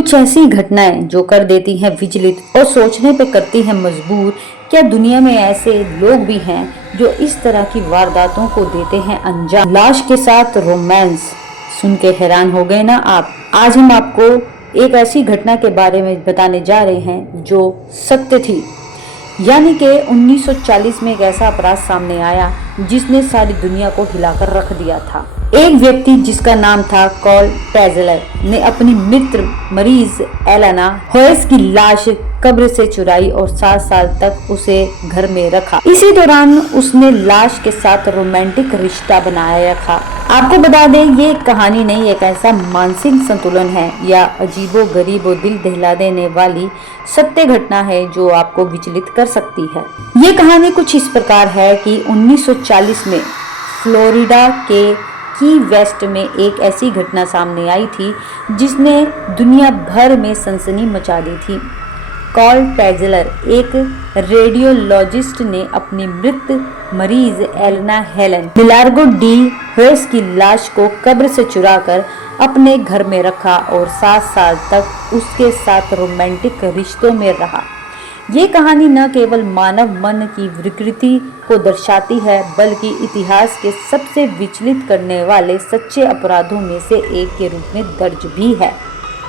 कुछ ऐसी घटनाएं जो कर देती हैं विचलित और सोचने पे करती हैं मजबूर। क्या दुनिया में ऐसे लोग भी हैं जो इस तरह की वारदातों को देते हैं अंजाम? लाश के साथ रोमांस सुन के हैरान हो गए ना आप। आज हम आपको एक ऐसी घटना के बारे में बताने जा रहे हैं जो सत्य थी। यानी कि 1940 में एक ऐसा अपराध सामने आया जिसने सारी दुनिया को हिलाकर रख दिया था। एक व्यक्ति जिसका नाम था कार्ल टैजलर ने अपनी मित्र मरीज एलेना होयस की लाश कब्र से चुराई और 7 साल तक उसे घर में रखा। इसी दौरान उसने लाश के साथ रोमांटिक रिश्ता बनाया रखा। आपको बता दें, ये कहानी नहीं, एक ऐसा मानसिक संतुलन है या अजीबो गरीब और दिल दहला देने वाली सत्य घटना है जो आपको विचलित कर सकती है। ये कहानी कुछ इस प्रकार है कि 1940 में फ्लोरिडा के की वेस्ट में एक ऐसी घटना सामने आई थी जिसने दुनिया भर में सनसनी मचा दी थी। कार्ल टैजलर, एक रेडियोलॉजिस्ट, ने अपनी मृत मरीज एलेना हेलन मिलार्गो डी होयस की लाश को कब्र से चुराकर अपने घर में रखा और 7 साल तक उसके साथ रोमांटिक रिश्तों में रहा। ये कहानी न केवल मानव मन की विकृति को दर्शाती है बल्कि इतिहास के सबसे विचलित करने वाले सच्चे अपराधों में से एक के रूप में दर्ज भी है।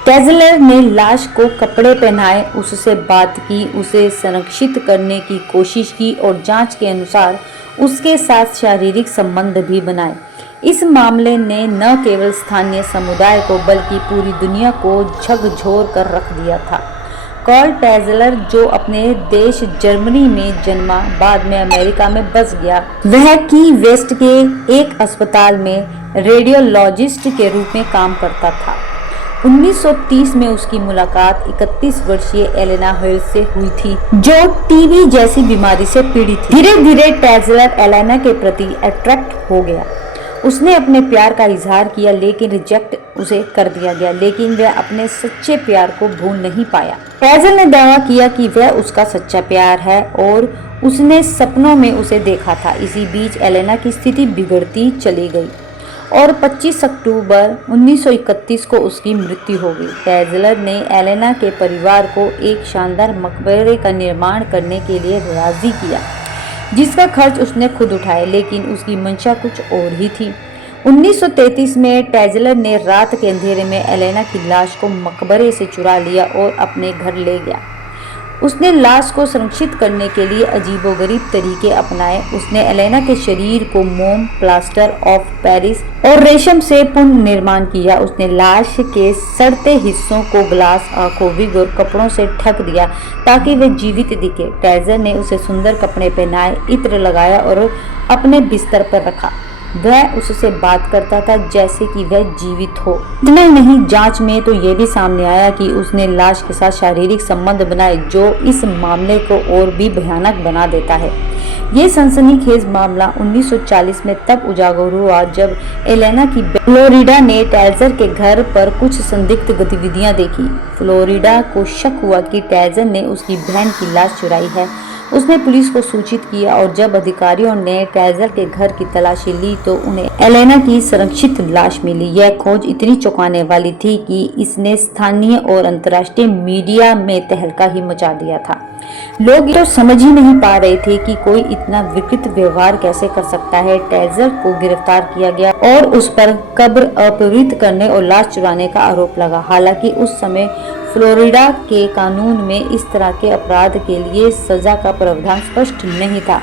टैजलर ने लाश को कपड़े पहनाए, उससे बात की, उसे संरक्षित करने की कोशिश की और जांच के अनुसार उसके साथ शारीरिक संबंध भी बनाए। इस मामले ने न केवल स्थानीय समुदाय को बल्कि पूरी दुनिया को झकझोर कर रख दिया था। कार्ल टैजलर, जो अपने देश जर्मनी में जन्मा, बाद में अमेरिका में बस गया। वह की वेस्ट के एक अस्पताल में रेडियोलॉजिस्ट के रूप में काम करता था। 1930 में उसकी मुलाकात 31 वर्षीय एलेना होयस से हुई थी जो टीबी जैसी बीमारी से पीड़ित थी। धीरे धीरे टैजलर एलेना के प्रति अट्रैक्ट हो गया। उसने अपने प्यार का इजहार किया लेकिन रिजेक्ट उसे कर दिया गया, लेकिन वह अपने सच्चे प्यार को भूल नहीं पाया। टैजलर ने दावा किया कि वह उसका सच्चा प्यार है और उसने सपनों में उसे देखा था। इसी बीच एलेना की स्थिति बिगड़ती चली गई और 25 अक्टूबर 1931 को उसकी मृत्यु हो गई। टैजलर ने एलेना के परिवार को एक शानदार मकबरे का निर्माण करने के लिए राजी किया जिसका खर्च उसने खुद उठाया, लेकिन उसकी मंशा कुछ और ही थी। 1933 में टैजलर ने रात के अंधेरे में एलेना की लाश को मकबरे से चुरा लिया और अपने घर ले गया। उसने लाश को संरक्षित करने के लिए अजीबोगरीब तरीके अपनाए। उसने एलेना के शरीर को मोम, प्लास्टर ऑफ पेरिस और रेशम से पुनर्निर्माण किया। उसने लाश के सड़ते हिस्सों को ग्लास, आंखों, विग और कपड़ों से ढक दिया ताकि वे जीवित दिखे। टैजलर ने उसे सुंदर कपड़े पहनाए, इत्र लगाया और अपने बिस्तर पर रखा। वह उससे बात करता था जैसे कि वह जीवित हो। इतना नहीं, जांच में तो यह भी सामने आया कि उसने लाश के साथ शारीरिक संबंध बनाए जो इस मामले को और भी भयानक बना देता है। ये सनसनीखेज मामला 1940 में तब उजागर हुआ जब एलेना की फ्लोरिडा ने टैजलर के घर पर कुछ संदिग्ध गतिविधियां देखी। फ्लोरिडा को शक हुआ कि टैजलर ने उसकी बहन की लाश चुराई है। उसने पुलिस को सूचित किया और जब अधिकारियों ने टैजलर के घर की तलाशी ली तो उन्हें एलेना की संरक्षित लाश मिली। यह खोज इतनी चौंकाने वाली थी कि इसने स्थानीय और अंतर्राष्ट्रीय मीडिया में तहलका ही मचा दिया था। लोग तो समझ ही नहीं पा रहे थे कि कोई इतना विकृत व्यवहार कैसे कर सकता है। टैजलर को गिरफ्तार किया गया और उस पर कब्र अपवित्र करने और लाश चुराने का आरोप लगा। हालांकि उस समय फ्लोरिडा के कानून में इस तरह के अपराध के लिए सजा का प्रावधान स्पष्ट नहीं था।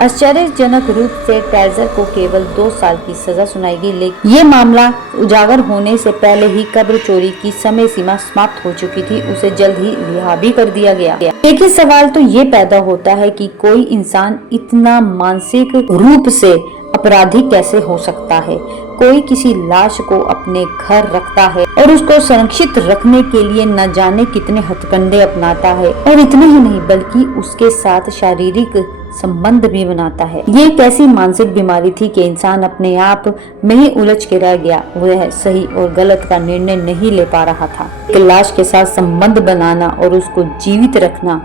आश्चर्यजनक रूप से टैजलर को केवल 2 साल की सजा सुनाई गई, लेकिन ये मामला उजागर होने से पहले ही कब्र चोरी की समय सीमा समाप्त हो चुकी थी। उसे जल्द ही रिहा भी कर दिया गया। एक ही सवाल तो ये पैदा होता है कि कोई इंसान इतना मानसिक रूप से अपराधी कैसे हो सकता है। कोई किसी लाश को अपने घर रखता है और उसको संरक्षित रखने के लिए न जाने कितने हथकंडे अपनाता है, और इतना ही नहीं बल्कि उसके साथ शारीरिक संबंध भी बनाता है। ये एक ऐसी मानसिक बीमारी थी कि इंसान अपने आप में ही उलझ के रह गया। वह सही और गलत का निर्णय नहीं ले पा रहा था। एक लाश के साथ संबंध बनाना और उसको जीवित रखना,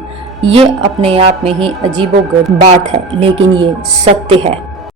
ये अपने आप में ही अजीबोगरीब बात है, लेकिन ये सत्य है।